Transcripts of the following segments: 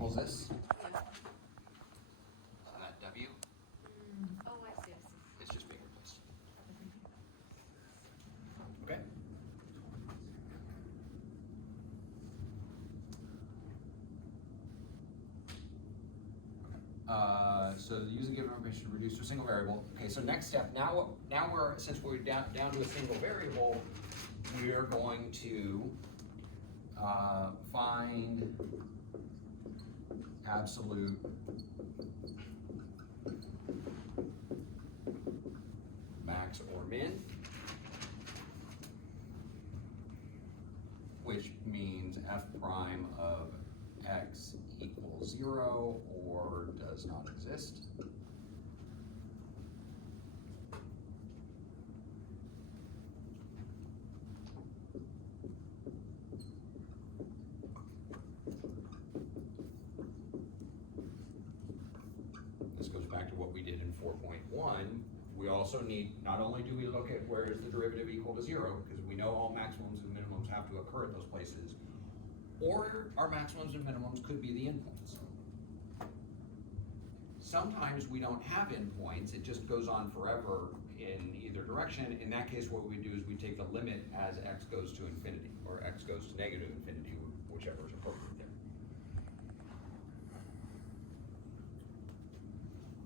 equals this. So that W Oh, I see. is just being replaced. Okay? So using given information to reduce to a single variable. Okay, so next step, now we're, since we're down to a single variable, we are going to find absolute max or min, which means f prime of x equals 0 or does not exist. This goes back to what we did in 4.1. We also need, not only do we look at where is the derivative equal to 0, because we know all maximums and minimums have to occur at those places, or our maximums and minimums could be the endpoints. Sometimes we don't have endpoints, it just goes on forever in either direction. In that case, what we do is we take the limit as x goes to infinity, or x goes to negative infinity, whichever is appropriate there.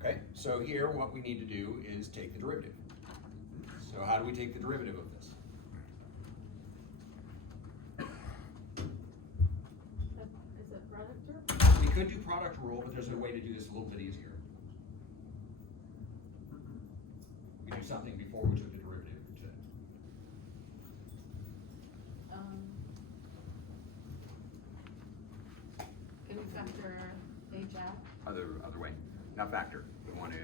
Okay, so here what we need to do is take the derivative. So how do we take the derivative of this? Is it product rule? We could do product rule, but there's a way to do this a little bit easier. We do something before we took the derivative to Can we factor h out? other way, not factor. We want to,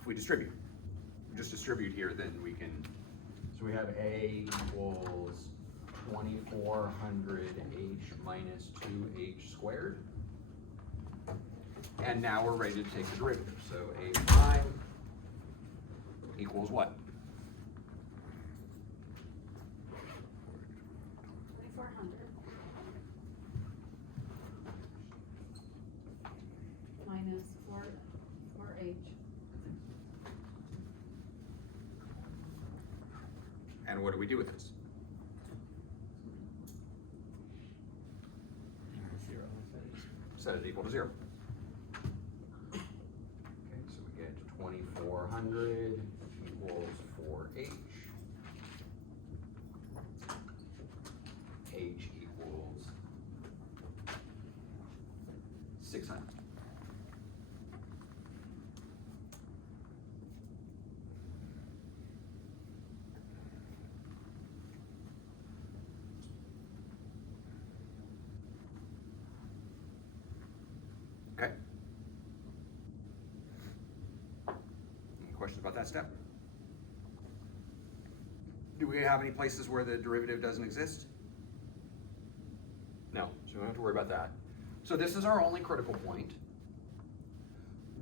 if we distribute, just distribute here, then we can, so we have a equals 2400 h minus 2h squared. And now we're ready to take the derivative. So a prime equals what? 2400 minus 4h. And what do we do with this? Set it equal to 0. Okay, so we get 2400 equals 4h. H equals 600. Okay. Any questions about that step? Do we have any places where the derivative doesn't exist? No, so we don't have to worry about that. So this is our only critical point.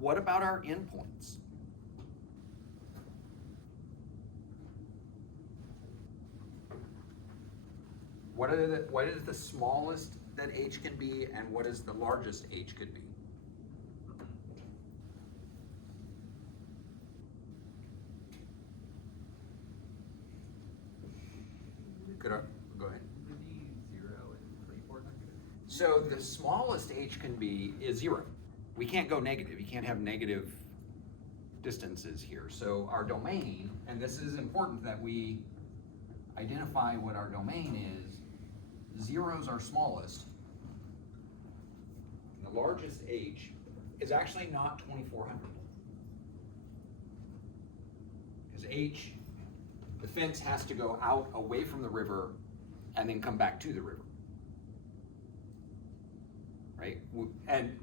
What about our endpoints? What is the smallest that h can be, and what is the largest h could be? Go ahead. Would it be 0 and 2400? So the smallest h can be is 0. We can't go negative. You can't have negative distances here. So our domain, and this is important that we identify what our domain is. 0 is our smallest. And the largest h is actually not 2400. Because h, the fence has to go out away from the river and then come back to the river. Right? And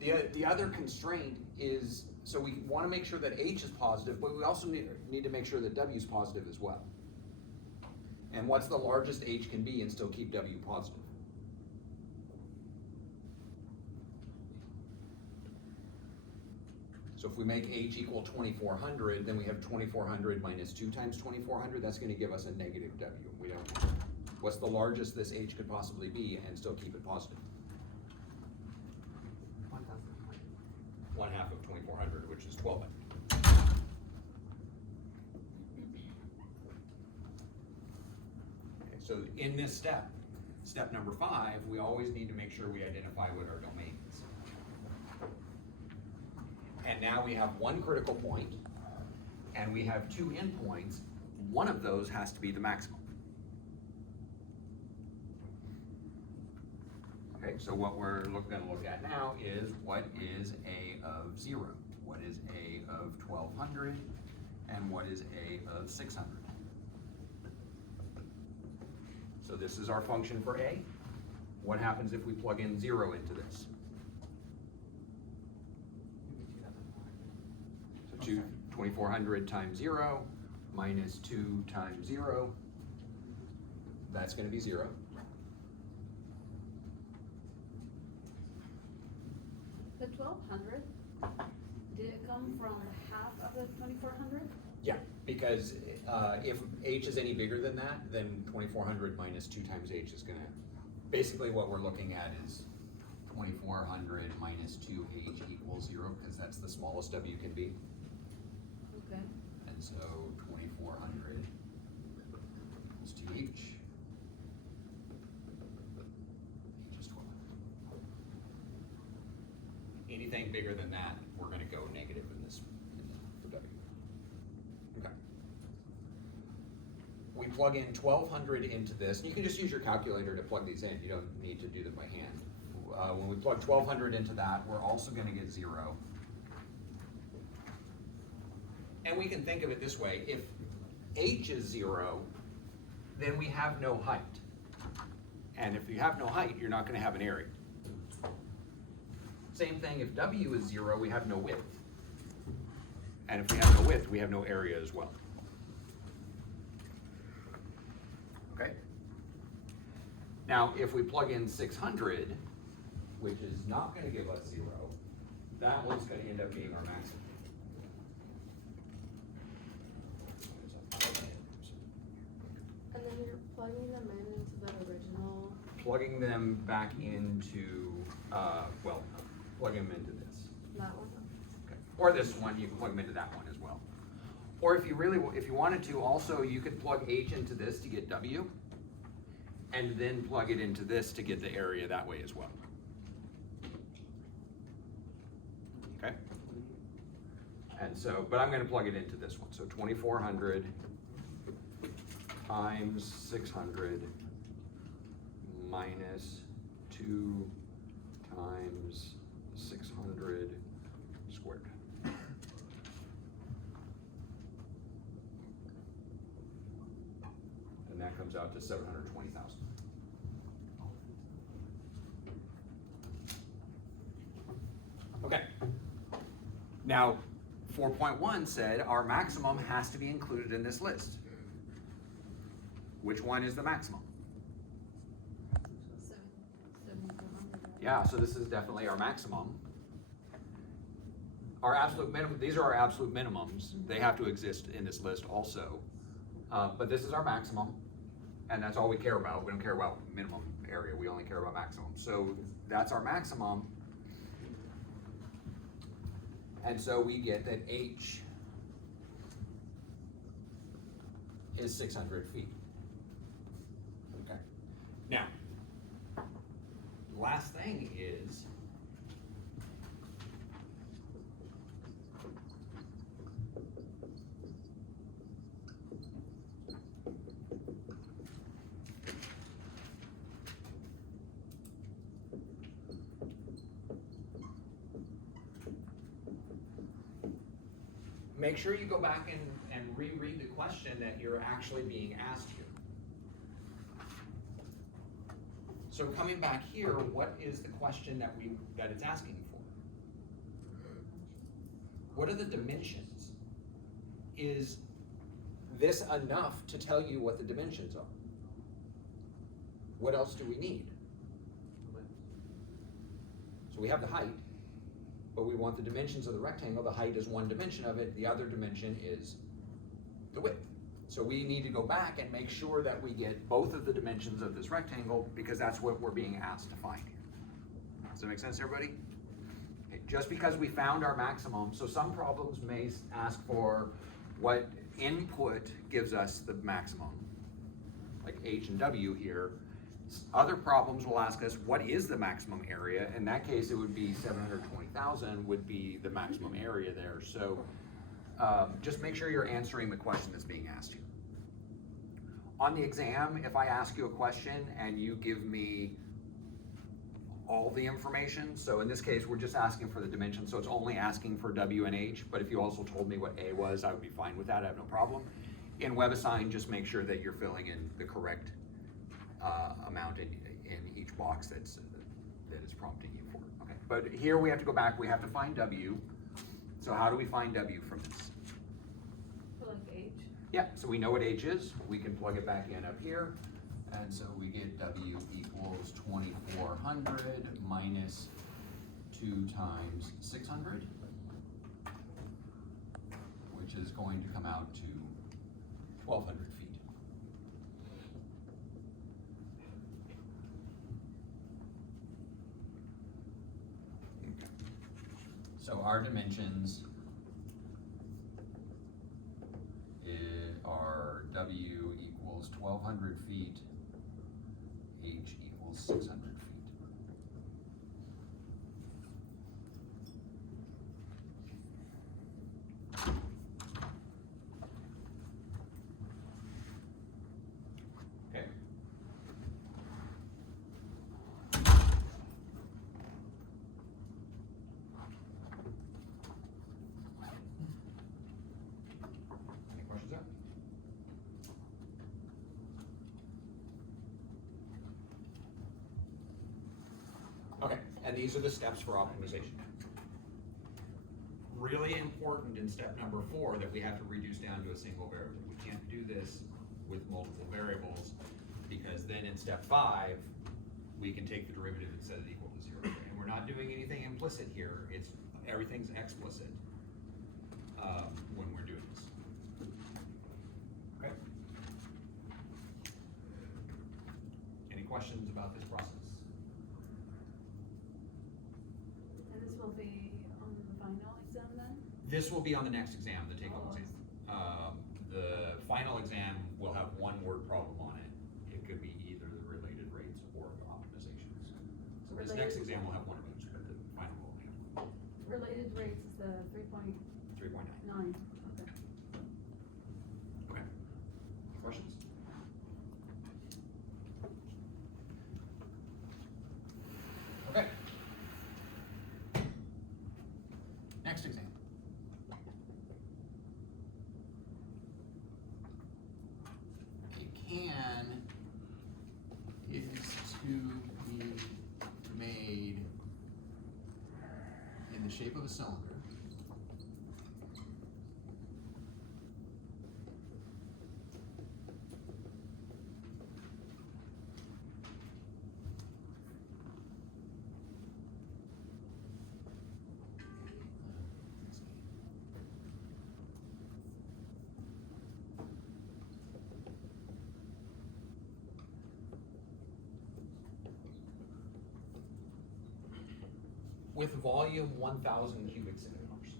the other constraint is, so we want to make sure that h is positive, but we also need to make sure that w is positive as well. And what's the largest h can be and still keep w positive? So if we make h equal 2400, then we have 2400 minus 2 times 2400. That's going to give us a negative w. We don't. What's the largest this h could possibly be and still keep it positive? 1/2 of 2400, which is 1200. Okay, so in this step, step number 5, we always need to make sure we identify what our domain is. And now we have one critical point, and we have 2 endpoints. One of those has to be the maximum. Okay, so what we're gonna look at now is what is A of 0? What is A of 1200? And what is A of 600? So this is our function for A. What happens if we plug in 0 into this? So 2400 times 0 minus 2 times 0. That's gonna be 0. The 1200, did it come from half of the 2400? Yeah, because if h is any bigger than that, then 2400 minus 2 times h is gonna, basically what we're looking at is 2400 minus 2h equals 0, because that's the smallest w can be. Okay. And so 2400 equals 2h. H is 1200. Anything bigger than that, we're gonna go negative in this, for w. Okay. We plug in 1200 into this, and you can just use your calculator to plug these in. You don't need to do them by hand. When we plug 1200 into that, we're also gonna get 0. And we can think of it this way: if h is 0, then we have no height. And if you have no height, you're not gonna have an area. Same thing, if w is 0, we have no width. And if we have no width, we have no area as well. Okay? Now, if we plug in 600, which is not gonna give us 0, that one's gonna end up being our maximum. And then you're plugging them into the original. Plugging them back into, well, plug them into this. That one. Okay. Or this one, you can plug them into that one as well. Or if you really, if you wanted to, also you could plug h into this to get w, and then plug it into this to get the area that way as well. Okay? And so, but I'm gonna plug it into this one. So 2400 times 600 minus 2 times 600 squared. And that comes out to 720,000. Okay. Now, 4.1 said our maximum has to be included in this list. Which one is the maximum? 7400. Yeah, so this is definitely our maximum. Our absolute minimum, these are our absolute minimums. They have to exist in this list also. But this is our maximum, and that's all we care about. We don't care about minimum area, we only care about maximum. So that's our maximum. And so we get that h is 600 feet. Okay. Now, last thing is make sure you go back and reread the question that you're actually being asked here. So coming back here, what is the question that it's asking for? What are the dimensions? Is this enough to tell you what the dimensions are? What else do we need? So we have the height, but we want the dimensions of the rectangle. The height is one dimension of it. The other dimension is the width. So we need to go back and make sure that we get both of the dimensions of this rectangle, because that's what we're being asked to find here. Does that make sense, everybody? H. just because we found our maximum, so some problems may ask for what input gives us the maximum, like H and W here. Other problems will ask us, what is the maximum area? In that case, it would be 720,000 would be the maximum area there. So just make sure you're answering the question that's being asked here. On the exam, if I ask you a question and you give me all the information, so in this case, we're just asking for the dimension, so it's only asking for W and H, but if you also told me what A was, I would be fine with that, I have no problem. In WebAssign, just make sure that you're filling in the correct amount in each box that is prompting you for. Okay, but here we have to go back, we have to find W. So how do we find W from this? Plug H. Yeah, so we know what H is, we can plug it back in up here, and so we get W equals 2400 minus 2 times 600, which is going to come out to 1200 feet. So our dimensions are W equals 1200 feet, H equals 600 feet. Okay. Any questions there? Okay, and these are the steps for optimization. Really important in step number 4 that we have to reduce down to a single variable. We can't do this with multiple variables, because then in step 5, we can take the derivative and set it equal to 0. And we're not doing anything implicit here, everything's explicit when we're doing this. Okay? Any questions about this process? And this will be on the final exam then? This will be on the next exam, the take-home exam. The final exam will have one word problem on it. It could be either the related rates or the optimizations. So this next exam will have one of each, but the final will only have one. Related rates is the 3.9. 3.9. Okay. Okay. Questions? Okay. Next exam. A can is to be made in the shape of a cylinder. With volume 1,000 cubic centimeters.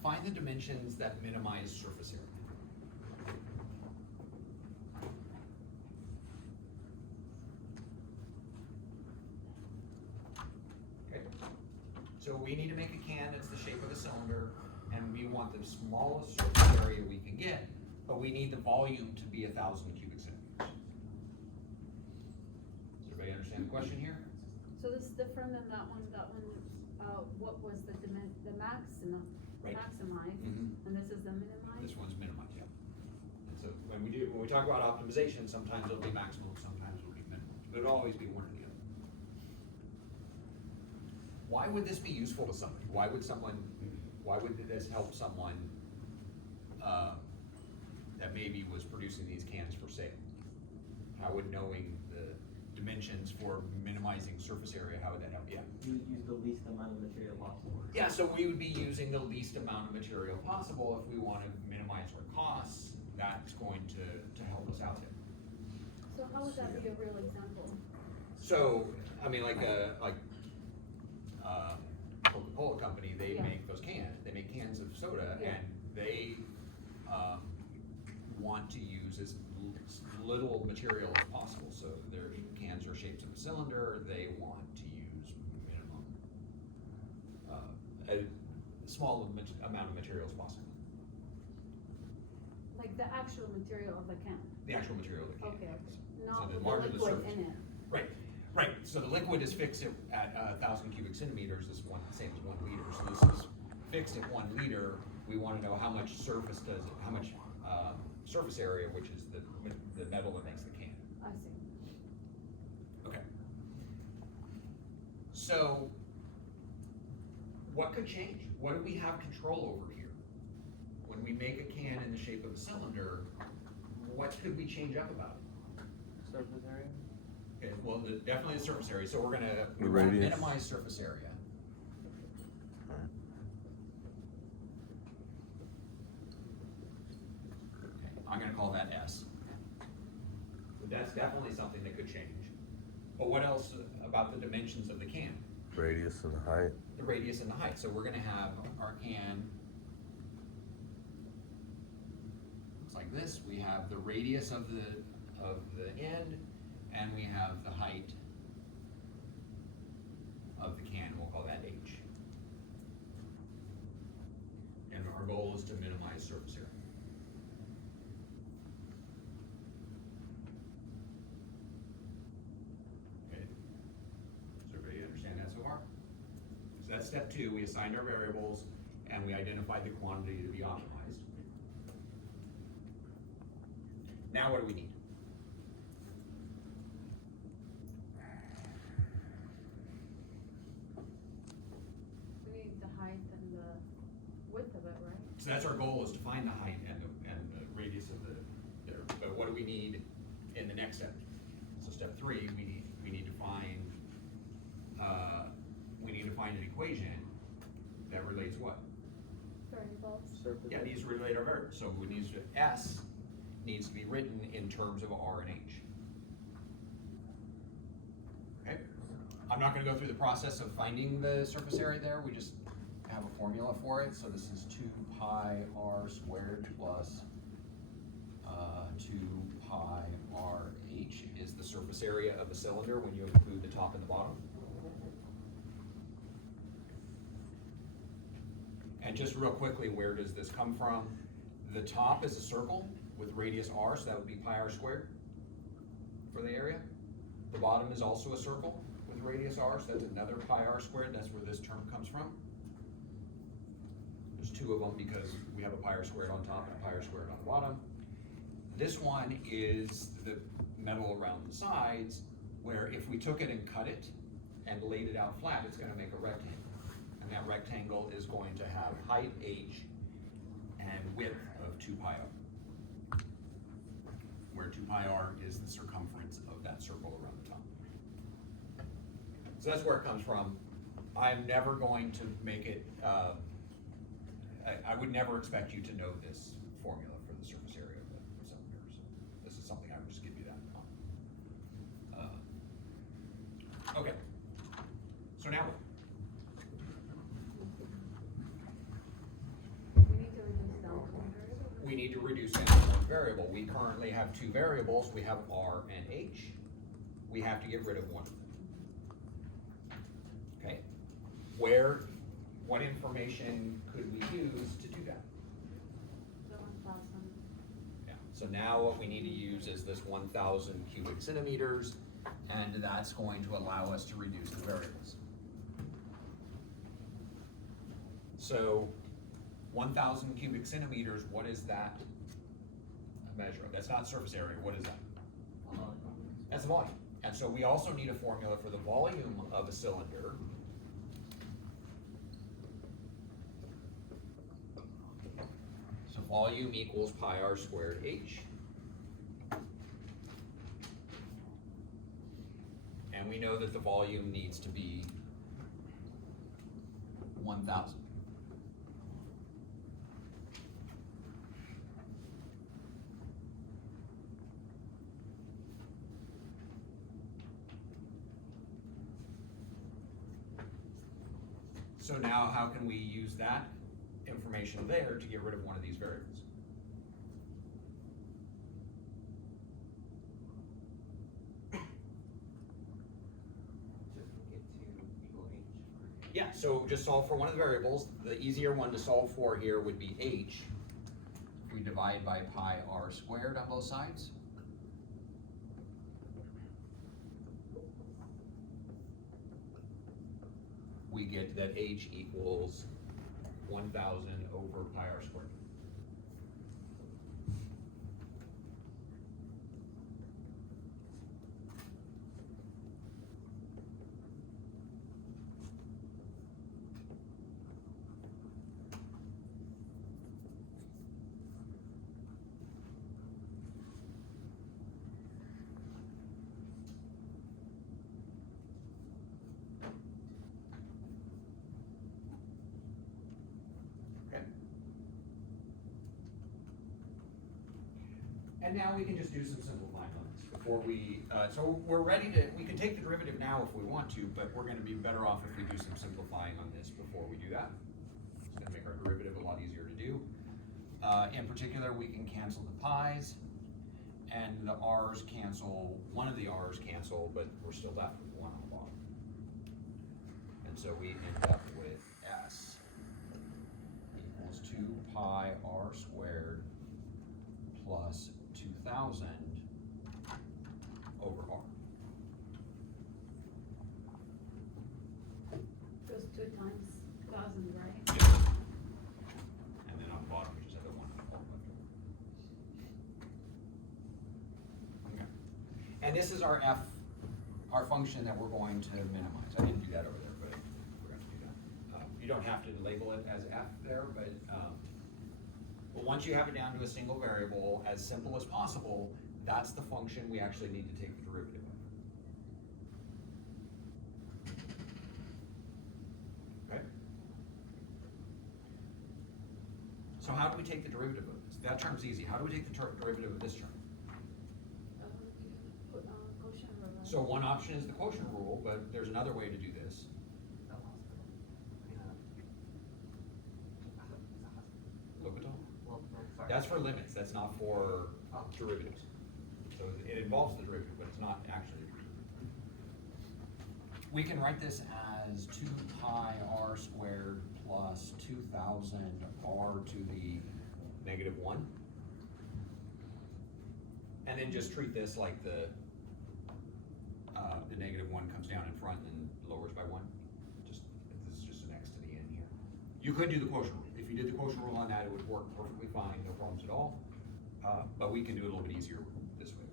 Find the dimensions that minimize surface area. So we need to make a can that's the shape of a cylinder, and we want the smallest surface area we can get, but we need the volume to be 1,000 cubic centimeters. Does everybody understand the question here? So this is different than that one. That one, what was the maximum, Right. maximized, and this is the minimized? This one's minimized, yeah. And so when we talk about optimization, sometimes it'll be maximum, sometimes it'll be minimum, but it'll always be one or the other. Why would this be useful to somebody? Why would this help someone that maybe was producing these cans for sale? How would knowing the dimensions for minimizing surface area, how would that help? Yeah. You would use the least amount of material possible. Yeah, so we would be using the least amount of material possible if we want to minimize our costs. That's going to help us out there. So how would that be a real example? So, I mean, Coca-Cola company, they Yeah. make those cans, they make cans of soda, Yeah. and they, want to use as little material as possible, so their cans are shaped of a cylinder, they want to use minimum, a small amount of material as possible, Like the actual material of the can? the actual material of the can. Okay, So not the the larger the liquid surface. in it. Right, so the liquid is fixed at 1,000 cubic centimeters, is same as 1 liter, so this is fixed at 1 liter. We wanna know how much surface how much, surface area, which is the metal that makes the can. I see. Okay. So, what could change? What do we have control over here? When we make a can in the shape of a cylinder, what could we change up about it? Surface area? Okay, well, definitely the surface area, so we wanna radius. minimize surface area. Okay, I'm gonna call that S. That's definitely something that could change. But what else about the dimensions of the can? Radius and height. The radius and the height, so we're gonna have our can, looks like this, we have the radius of the end, and we have the height of the can, we'll call that H. And our goal is to minimize surface area. Okay, does everybody understand that so far? So that's step 2, we assigned our variables, and we identified the quantity to be optimized. Now what do we need? We need the height and the width of it, right? So that's our goal, is to find the height and the radius of there. But what do we need in the next step? So step 3, we need to find an equation that relates what? Variables. Surface Yeah, it area. needs to relate our variables. So we need to, S needs to be written in terms of R and H. Okay? I'm not gonna go through the process of finding the surface area there, we just have a formula for it. So this is 2 pi R squared plus 2 pi R H is the surface area of a cylinder when you include the top and the bottom. And just real quickly, where does this come from? The top is a circle with radius R, so that would be pi R squared for the area. The bottom is also a circle with radius R, so that's another pi R squared, that's where this term comes from. There's 2 of them because we have a pi R squared on top and a pi R squared on the bottom. This one is the metal around the sides, where if we took it and cut it and laid it out flat, it's gonna make a rectangle. And that rectangle is going to have height H and width of 2 pi R. Where 2 pi R is the circumference of that circle around the top. So that's where it comes from. I'm never going to make it, I would never expect you to know this formula for the surface area of the cylinder. So this is something I would just give you that on. Okay, so now what? We need to reduce down to one variable. We need to reduce down to one variable. We currently have 2 variables. We have R and H. We have to get rid of one of them. Okay? What information could we use to do that? The 1,000. Yeah. So now what we need to use is this 1,000 cubic centimeters, and that's going to allow us to reduce the variables. So 1,000 cubic centimeters, what is that a measure of? That's not surface area, what is that? That's the volume. And so we also need a formula for the volume of a cylinder. So volume equals pi R squared H. And we know that the volume needs to be 1,000. So now how can we use that information there to get rid of one of these variables? Just get to equal H. Yeah, so just solve for one of the variables. The easier one to solve for here would be h. If we divide by pi r squared on both sides. We get that h equals 1,000 over pi r squared. Okay. And now we can just do some simplifying on this before we, so we're ready to, we can take the derivative now if we want to, but we're gonna be better off if we do some simplifying on this before we do that. It's gonna make our derivative a lot easier to do. In particular, we can cancel the pi's, and the r's cancel, one of the r's cancel, but we're still left with one on the bottom. And so we end up with s equals 2 pi r squared plus 2,000 over r. Goes 2 times 1,000, right? And then on the bottom, we just have the 1 all left over. Okay. And this is our f, our function that we're going to minimize. I didn't do that over there, but we're going to do that. You don't have to label it as f there, but once you have it down to a single variable, as simple as possible, that's the function we actually need to take the derivative of. Okay? So how do we take the derivative of this? That term's easy. How do we take the derivative of this term? Put quotient rule. So one option is the quotient rule, but there's another way to do this. L'Hopital? Well, sorry. That's for limits, that's not for derivatives. So it involves the derivative, but it's not actually. We can write this as 2 pi r squared plus 2,000 r to the -1. And then just treat this like the -1 comes down in front and lowers by 1. Just, this is just an x to the n here. You could do the quotient rule. If you did the quotient rule on that, it would work perfectly fine, no problems at all. But we can do it a little bit easier this way.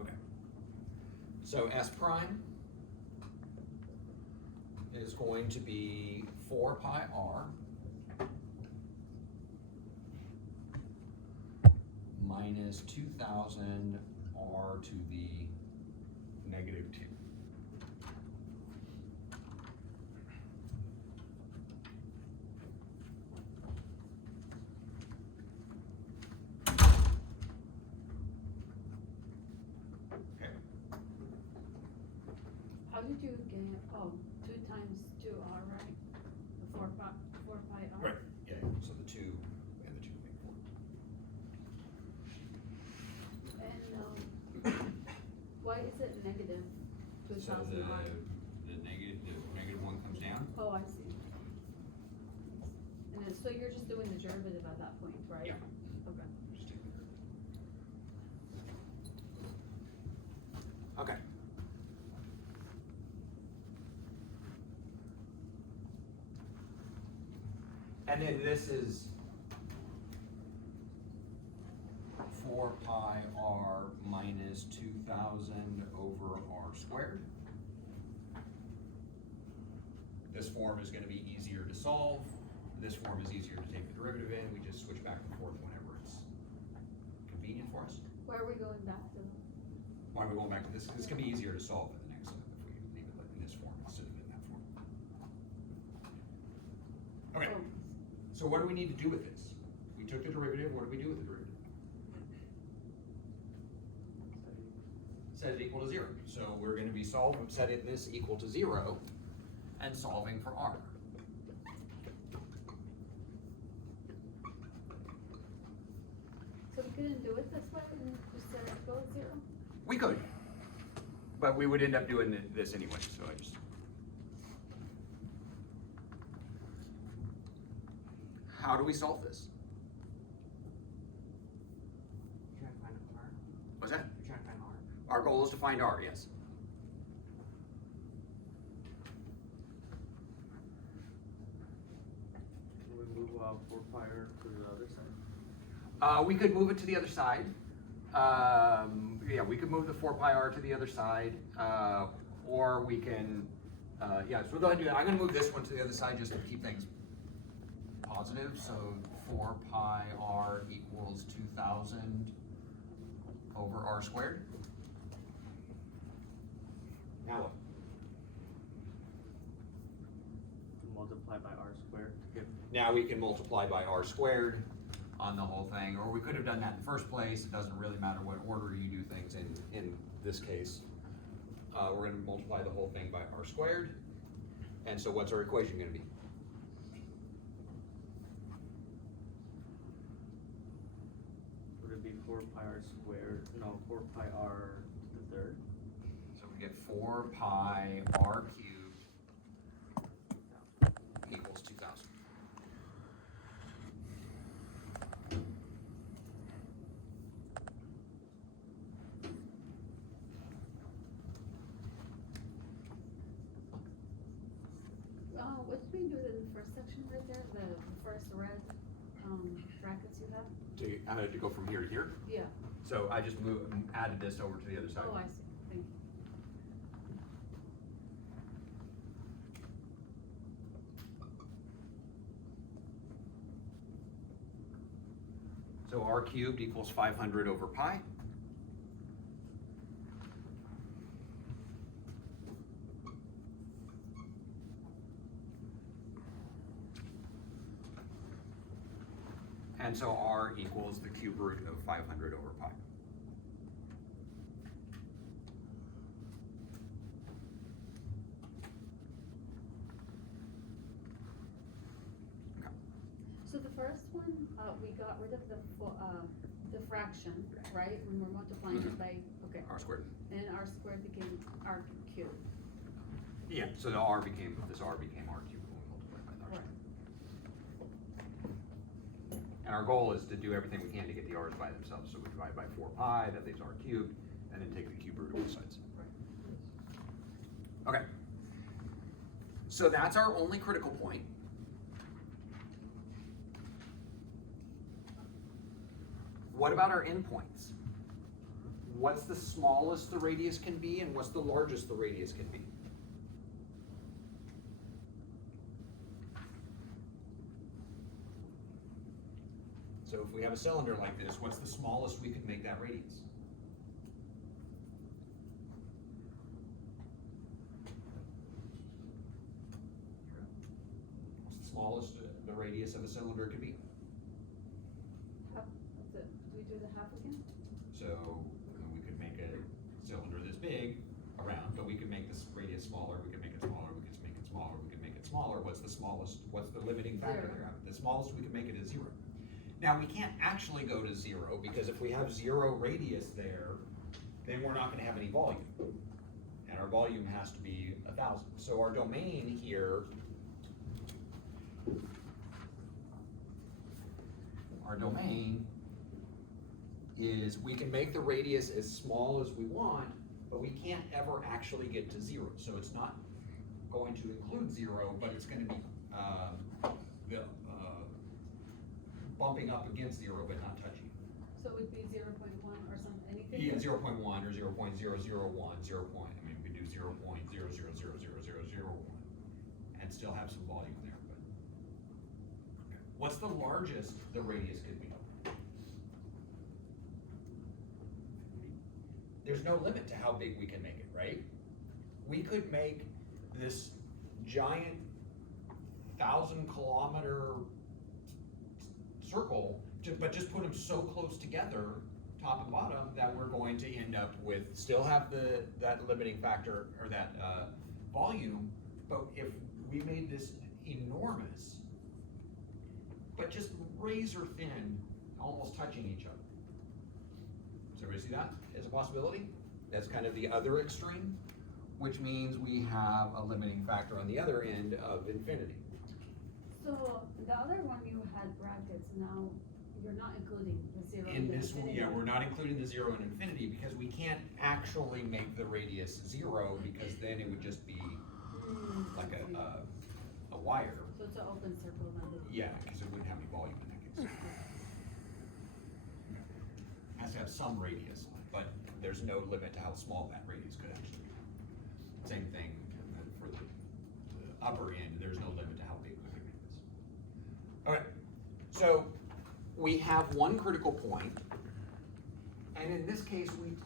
Okay. So S prime is going to be 4 pi r minus 2,000 r to the -2. Okay. How did you get, 2 times 2r, right? The 4 pi r? Right. Yeah. So the 2 and the 2 make 4. And why is it negative So 2,000 r? the negative 1 comes down. Oh, I see. And then, so you're just doing the derivative at that point, right? Yeah. Okay. Just take the derivative. Okay. And then this is 4 pi r minus 2,000 over r squared. This form is going to be easier to solve. This form is easier to take the derivative in. We just switch back and forth whenever it's convenient for us. Where are we going back to? why are we going back to this? This can be easier to solve in the next step if we leave it in this form instead of in that form. Okay, Oh, so what do we need to do with this? We took the derivative, what do we do with the derivative? Set it equal to 0. So we're going to be setting this equal to 0 and solving for r. So we couldn't do it this way and just set it equal to 0? We could, but we would end up doing this anyway, so I just. How do we solve this? You're trying to find R. What's that? You're trying to find R. Our goal is to find r, yes. Can we move 4 pi r to the other side? We could move it to the other side. Yeah, we could move the 4 pi r to the other side, or we can, yeah, so we'll go ahead and do that. I'm gonna move this one to the other side just to keep things positive. So 4 pi r equals 2,000 over r squared. Now what? Multiply by r squared. Now we can multiply by r squared on the whole thing, or we could have done that in the first place. It doesn't really matter what order you do things in this case. We're gonna multiply the whole thing by r squared. And so what's our equation gonna be? Would it be 4 pi r squared? No, 4 pi r to the third. So we get 4 pi r cubed equals 2,000. What did we do in the first section right there, the first red, brackets you have? To go from here to here. Yeah, So I just added this over to the other side. oh, I see, thank you. So r cubed equals 500 over pi. And so r equals the cube root of 500 over pi. Okay. So the first one, we got rid of the fraction, right? When we're multiplying it by, okay. R squared. And r squared became r cubed. Yeah, so the r became r cubed when we multiplied by the r squared. And our goal is to do everything we can to get the r's by themselves. So we divide by 4 pi, that leaves r cubed, and then take the cube root of both sides. Okay. So that's our only critical point. What about our endpoints? What's the smallest the radius can be, and what's the largest the radius can be? So if we have a cylinder like this, what's the smallest we can make that radius? What's the smallest the radius of a cylinder could be? Half, do we do the half again? So we could make a cylinder this big around, but we could make this radius smaller, we could make it smaller, we could make it smaller, we could make it smaller. What's the smallest, what's the limiting factor 0. there? The smallest we can make it is 0. Now we can't actually go to 0 because if we have 0 radius there, then we're not gonna have any volume. And our volume has to be 1,000. So our domain here, is we can make the radius as small as we want, but we can't ever actually get to 0. So it's not going to include 0, but it's going to be bumping up against 0, but not touching. So it would be 0.1 or something, anything? Yeah, 0.1 or 0.001, 0. I mean, we could do 0.00000001 and still have some volume there. But okay. What's the largest the radius could be? there's no limit to how big we can make it, right? We could make this giant 1,000-kilometer circle, but just put them so close together, top and bottom, that we're going to end up with, still have that limiting factor, or that volume, but if we made this enormous, but just razor thin, almost touching each other. Does everybody see that as a possibility? That's kind of the other extreme, which means we have a limiting factor on the other end of infinity. So the other one you had brackets, now you're not including the zero. In and the this, infinity. yeah, we're not including the 0 and infinity because we can't actually make the radius 0, because then it would just be like a wire. So it's an open circle method. Yeah, because it wouldn't have any volume in that case. Has to have some radius, but there's no limit to how small that radius could actually be. Same thing for the upper end, there's no limit to how big we can make this. Okay, so we have one critical point, and in this case, we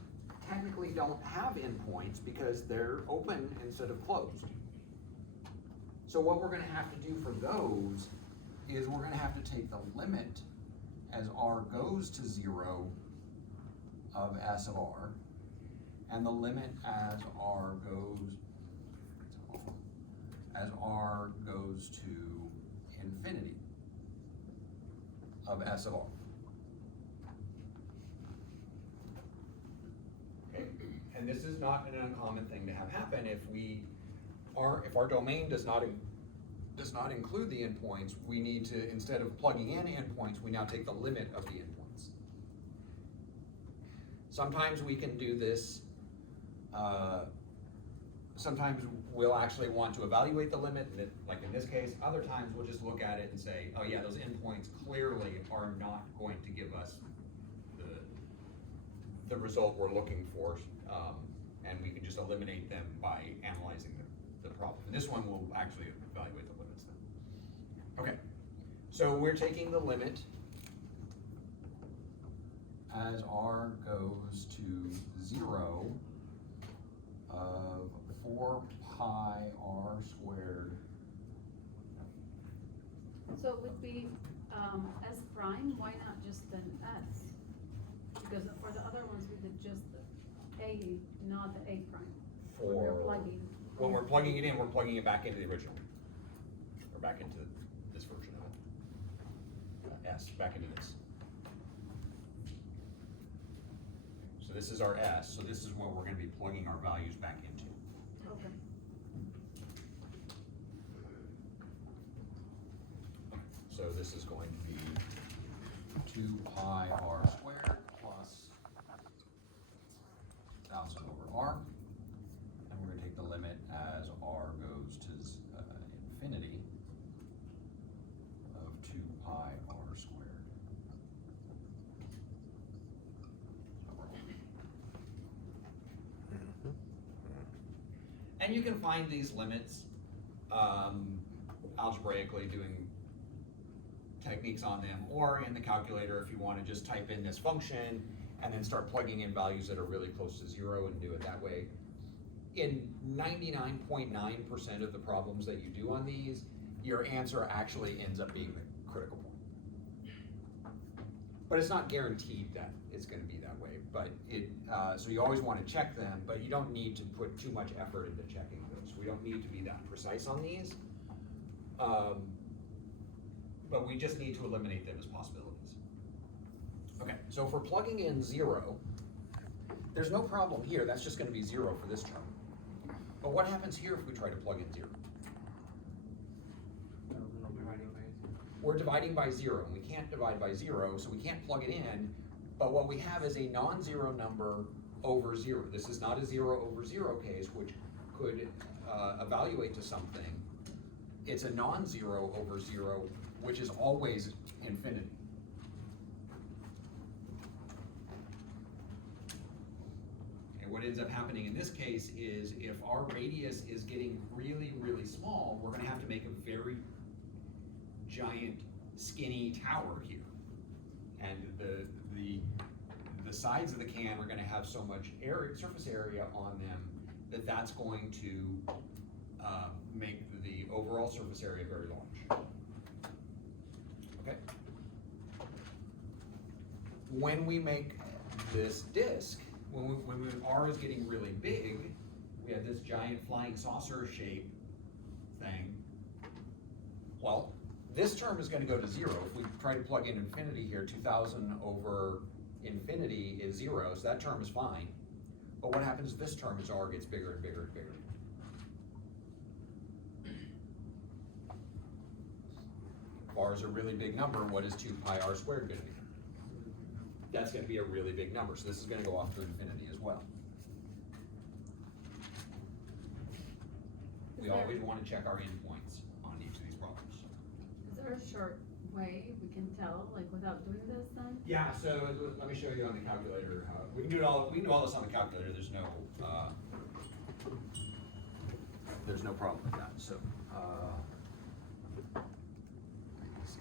technically don't have endpoints because they're open instead of closed. So what we're gonna have to do for those is we're gonna have to take the limit as r goes to 0 of s of r, and the limit as r goes to infinity of s of r. Okay, and this is not an uncommon thing to have happen if our domain does not include the endpoints. We need to, instead of plugging in endpoints, we now take the limit of the endpoints. Sometimes we can do this. Sometimes we'll actually want to evaluate the limit, like in this case. Other times we'll just look at it and say, oh yeah, those endpoints clearly are not going to give us the result we're looking for, and we can just eliminate them by analyzing the problem. And this one will actually evaluate the limits then. Okay, so we're taking the limit as r goes to 0 of 4 pi r squared. So it would be s prime, why not just an s? Because for the other ones, we did just the a, not the a prime. When we're plugging. When we're plugging it in, we're plugging it back into the original. Or back into this version of it. S, back into this. So this is our S, so this is what we're going to be plugging our values back into. Okay. So this is going to be 2 pi r squared plus 1,000 over r. And we're going to take the limit as r goes to infinity of 2 pi r squared. And you can find these limits algebraically, doing techniques on them, or in the calculator if you want to just type in this function and then start plugging in values that are really close to 0 and do it that way. In 99.9% of the problems that you do on these, your answer actually ends up being the critical point. But it's not guaranteed that it's going to be that way. But so you always want to check them, but you don't need to put too much effort into checking those. We don't need to be that precise on these. But we just need to eliminate them as possibilities. Okay, so if we're plugging in 0, there's no problem here. That's just going to be 0 for this term. But what happens here if we try to plug in 0? We're dividing by 0, and we can't divide by 0, so we can't plug it in. But what we have is a non-zero number over 0. This is not a 0 over 0 case, which could evaluate to something. It's a non-zero over 0, which is always infinity. And what ends up happening in this case is if our radius is getting really, really small, we're going to have to make a very giant, skinny tower here. And the the sides of the can are gonna have so much area, surface area on them that that's going to make the overall surface area very large. Okay? When we make this disc, when R is getting really big, we have this giant flying saucer shape thing. Well, this term is gonna go to 0. If we try to plug in infinity here, 2000 over infinity is 0, so that term is fine. But what happens to this term as R gets bigger and bigger and bigger? If R is a really big number, what is 2 pi R squared gonna be? That's gonna be a really big number, so this is gonna go off to infinity as well. We always wanna check our endpoints on each of these problems. Is there a short way we can tell, like without doing this then? Yeah, so let me show you on the calculator how, we can do all this on the calculator, there's no problem with that, so, let's see.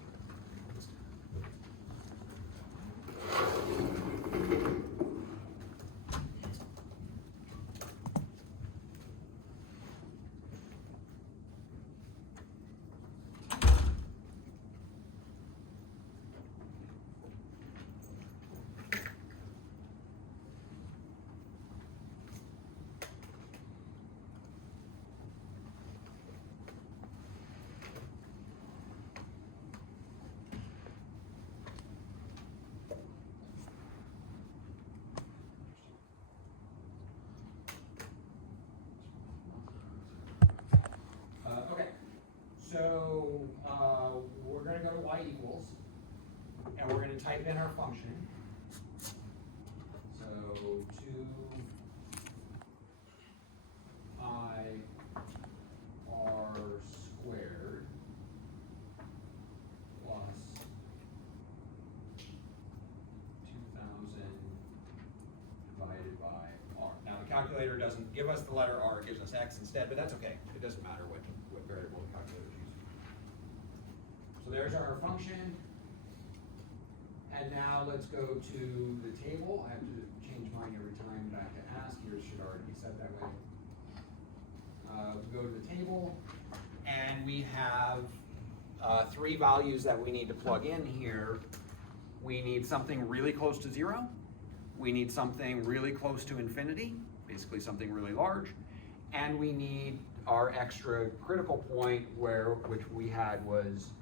Okay, so we're gonna go to y equals, and we're gonna type in our function. So 2 pi r squared plus 2000 divided by r. Now the calculator doesn't give us the letter r, it gives us x instead, but that's okay. It doesn't matter what variable the calculator uses. So there's our function. And now let's go to the table. I have to change mine every time that I have to ask. Yours should already be set that way. We go to the table, and we have 3 values that we need to plug in here. We need something really close to 0. We need something really close to infinity, basically something really large. And we need our extra critical point which we had was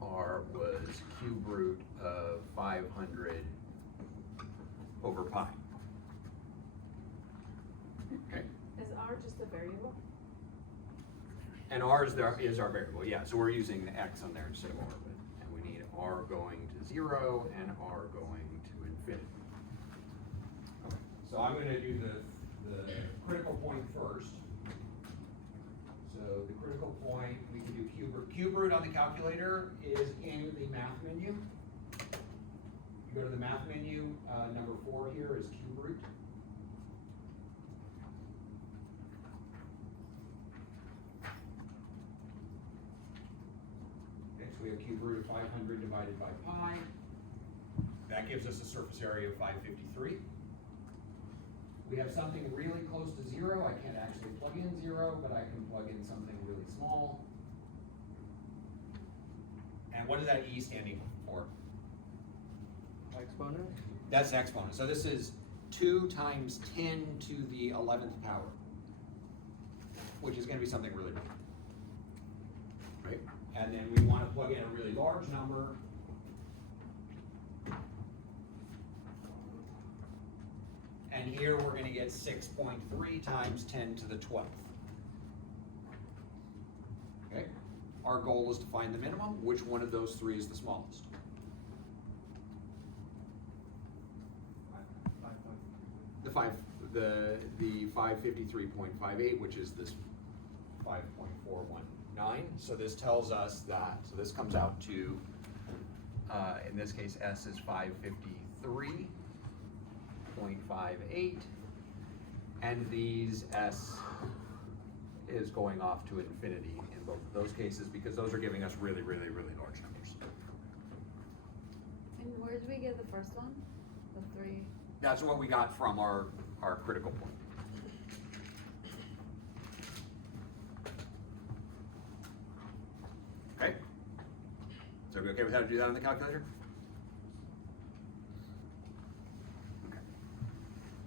R was cube root of 500 over pi. Okay. Is R just a variable? And R is our variable, yeah. So we're using the x on there instead of R, and we need R going to 0 and R going to infinity. Okay. So I'm going to do the critical point first. So the critical point, we can do cube root. Cube root on the calculator is in the math menu. You go to the math menu, number 4 here is cube root. Okay, so we have cube root of 500 divided by pi. That gives us a surface area of 553. We have something really close to 0. I can't actually plug in 0, but I can plug in something really small. And what is that E standing for? Exponent? That's an exponent. So this is 2 times 10 to the 11th power, which is going to be something really big. Right? And then we want to plug in a really large number. And here we're going to get 6.3 times 10 to the 12th. Okay? Our goal is to find the minimum. Which one of those 3 is the smallest? The 553.58, which is this 5.419. So this tells us that, so this comes out to, in this case, S is 553.58, and these S is going off to infinity in both of those cases, because those are giving us really, really, really large numbers. And where did we get the first one? The 3? That's what we got from our critical point. Okay? So are we okay with how to do that on the calculator? Okay.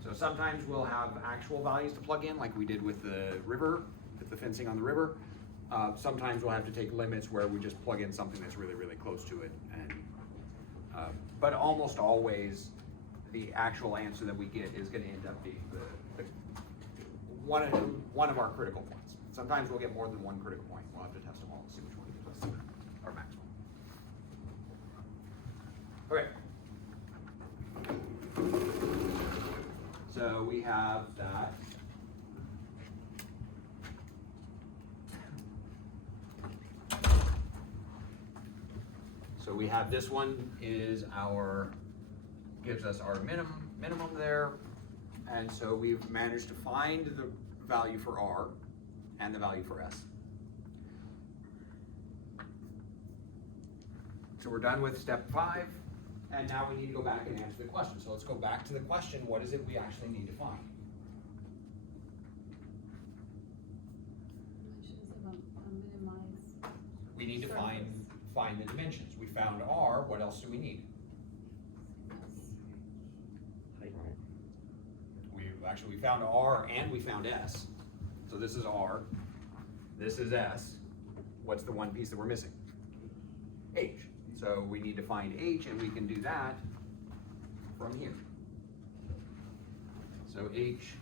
So sometimes we'll have actual values to plug in, like we did with the river, with the fencing on the river. Sometimes we'll have to take limits where we just plug in something that's really, really close to it. And but almost always, the actual answer that we get is going to end up being one of our critical points. Sometimes we'll get more than one critical point. We'll have to test them all to see which one gives us our maximum. Okay. So we have that. So we have this one gives us our minimum there. And so we've managed to find the value for R and the value for S. So we're done with step 5, and now we need to go back and answer the question. So let's go back to the question, what is it we actually need to find? We need to find the dimensions. We found R, what else do we need? We found R and we found S. So this is R, this is S. What's the one piece that we're missing? H. So we need to find H, and we can do that from here. So H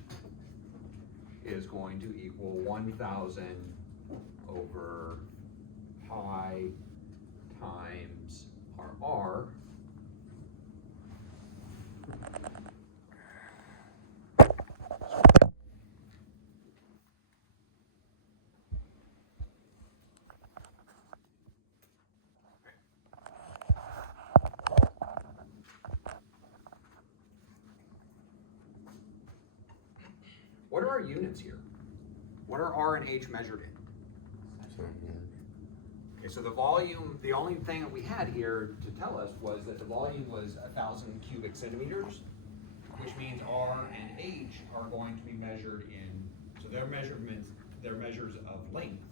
is going to equal 1,000 over pi times our R. What are our units here? What are R and H measured in? Okay, so the volume, the only thing that we had here to tell us was that the volume was 1,000 cubic centimeters, which means R and H are going to be measured in, so their measures of length,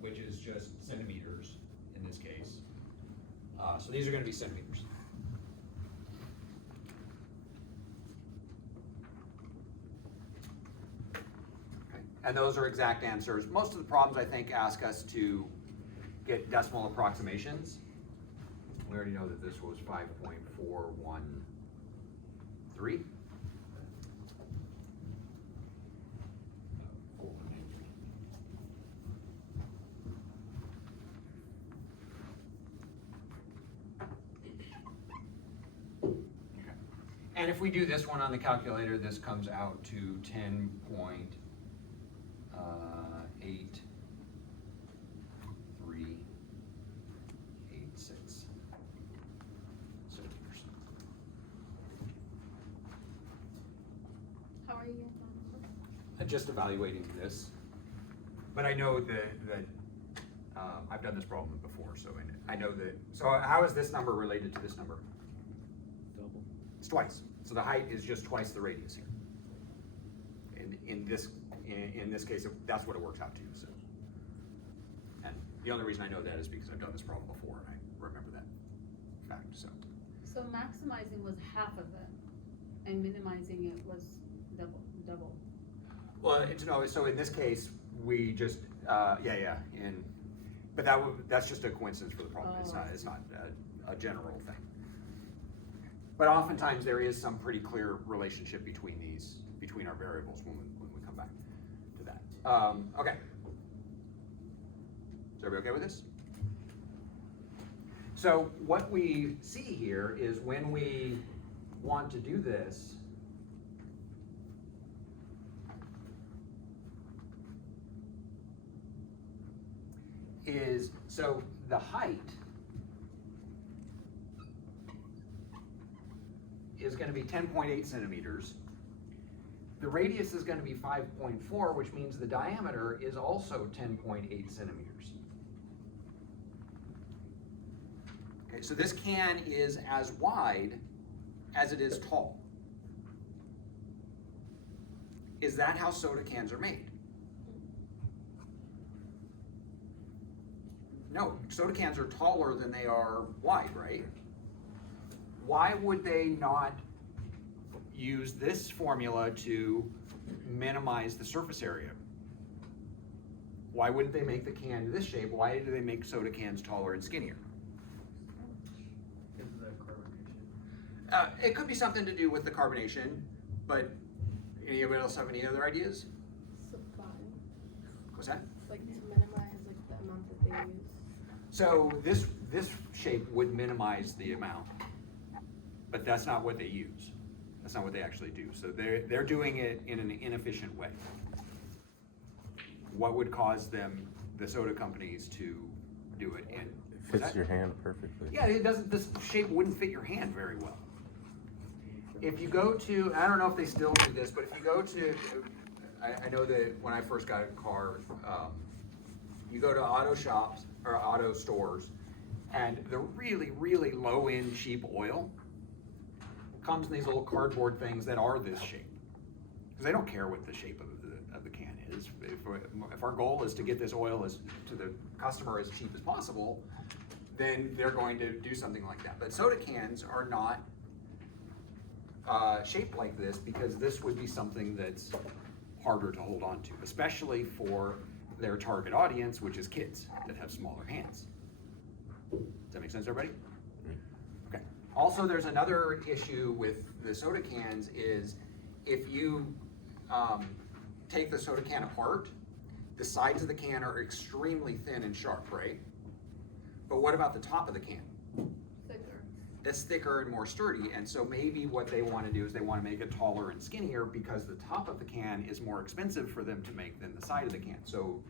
which is just centimeters in this case. So these are going to be centimeters. And those are exact answers. Most of the problems, I think, ask us to get decimal approximations. We already know that this was 5.413. And if we do this one on the calculator, this comes out to 10.836 centimeters. How are you getting that? Just evaluating this, but I know that I've done this problem before, so I know that. So how is this number related to this number? Double. It's twice. So the height is just twice the radius here. In this case, that's what it works out to. So, and the only reason I know that is because I've done this problem before and I remember that fact. So maximizing was half of it, and minimizing it was double. well, so in this case we just but that's just a coincidence for the problem. Oh, It's not a general thing. But oftentimes there is some pretty clear relationship between our variables when we come back to that. Okay. Is everybody okay with this? So what we see here is when we want to do this, so the height is going to be 10.8 centimeters, the radius is gonna be 5.4, which means the diameter is also 10.8 centimeters. Okay, so this can is as wide as it is tall. Is that how soda cans are made? No, soda cans are taller than they are wide, right? Why would they not use this formula to minimize the surface area? Why wouldn't they make the can this shape? Why do they make soda cans taller and skinnier? Because of the carbonation. It could be something to do with the carbonation, but anybody else have any other ideas? Supply, What's that? like to minimize like the amount that they use. So this shape would minimize the amount, but that's not what they use. That's not what they actually do. So they're doing it in an inefficient way. What would cause them, the soda companies, to do it in? Fits your hand perfectly. Yeah, it doesn't. This shape wouldn't fit your hand very well. If you go to, I don't know if they still do this, but if you go to, I know that when I first got a car, you go to auto shops or auto stores, and the really, really low-end cheap oil comes in these little cardboard things that are this shape. Because they don't care what the shape of the can is. If our goal is to get this oil as to the customer as cheap as possible, then they're going to do something like that. But soda cans are not shaped like this, because this would be something that's harder to hold on to, especially for their target audience, which is kids that have smaller hands. Does that make sense, everybody? Okay. Also, there's another issue with the soda cans is if you take the soda can apart, the sides of the can are extremely thin and sharp, right? But what about the top of the can? Thicker. That's thicker and more sturdy, and so maybe what they want to do is they want to make it taller and skinnier because the top of the can is more expensive for them to make than the side of the can. So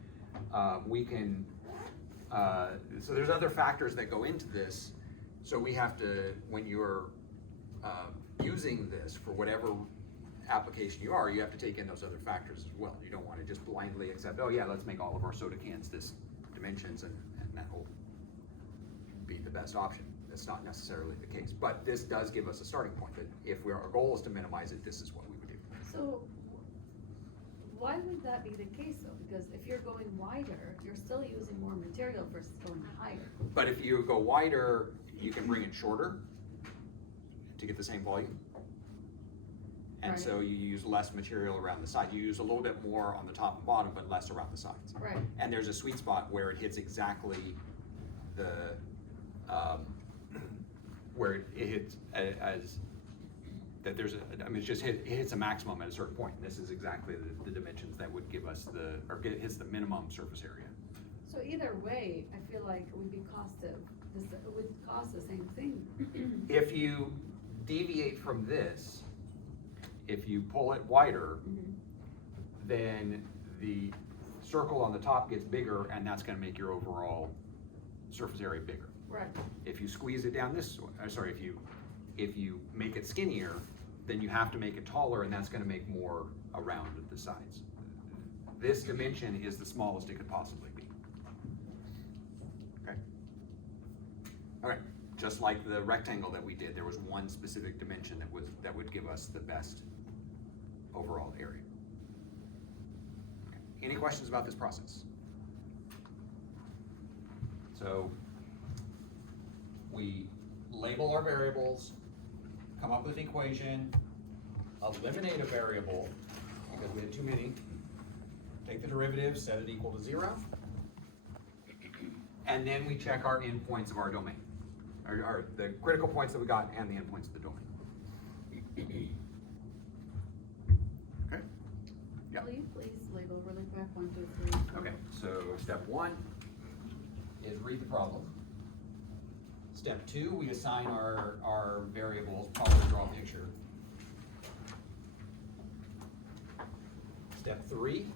we can, so there's other factors that go into this. So we have to, when you're using this for whatever application you are, you have to take in those other factors as well. You don't want to just blindly accept, oh yeah, let's make all of our soda cans this dimensions and that will be the best option. That's not necessarily the case, but this does give us a starting point that if our goal is to minimize it, this is what we would do. So why would that be the case though? Because if you're going wider, you're still using more material versus going higher. But if you go wider, you can bring it shorter to get the same volume. And Right. so you use less material around the side. You use a little bit more on the top and bottom, but less around the sides. Right. And there's a sweet spot where it hits exactly the, where it hits as, that there's a, I mean, it hits a maximum at a certain point. And this is exactly the dimensions that would give us hits the minimum surface area. So either way, I feel like it would be it would cost the same thing. If you deviate from this, if you pull it wider, then the circle on the top gets bigger, and that's gonna make your overall surface area bigger. Right. If you squeeze it down this way, if you make it skinnier, then you have to make it taller, and that's gonna make more around the sides. This dimension is the smallest it could possibly be. Okay? All right, just like the rectangle that we did, there was one specific dimension that would give us the best overall area. Okay. Any questions about this process? So we label our variables, come up with an equation, eliminate a variable because we had too many, take the derivative, set it equal to 0, and then we check our endpoints of our domain, or the critical points that we got and the endpoints of the domain. Okay. Yeah. Will you please label really quick, 1, 2, 3? Okay, so step 1 is read the problem. Step 2, we assign our variables, probably draw a picture. Step 3,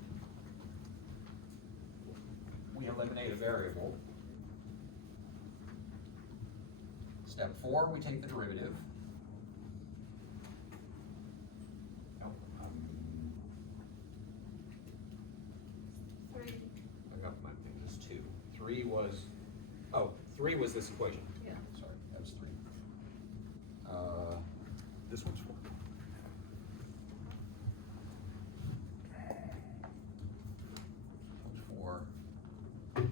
we eliminate a variable. Step 4, we take the derivative. Nope. was, oh, 3 was this equation. Yeah. Sorry, that was 3. This one's 4. Four.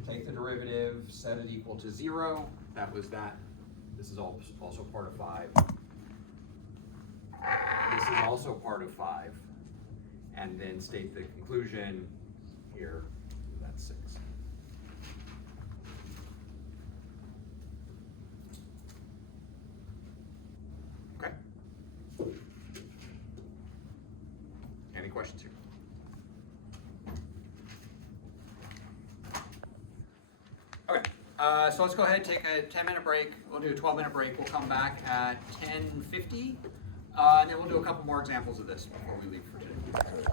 Take the derivative, set it equal to 0. That was that. This is also part of 5. This is also part of 5. And then state the conclusion here. That's 6. Okay. Any questions here? Okay, so let's go ahead and take a 10-minute break. We'll do a 12-minute break. We'll come back at 10:50, and then we'll do a couple more examples of this before we leave for today.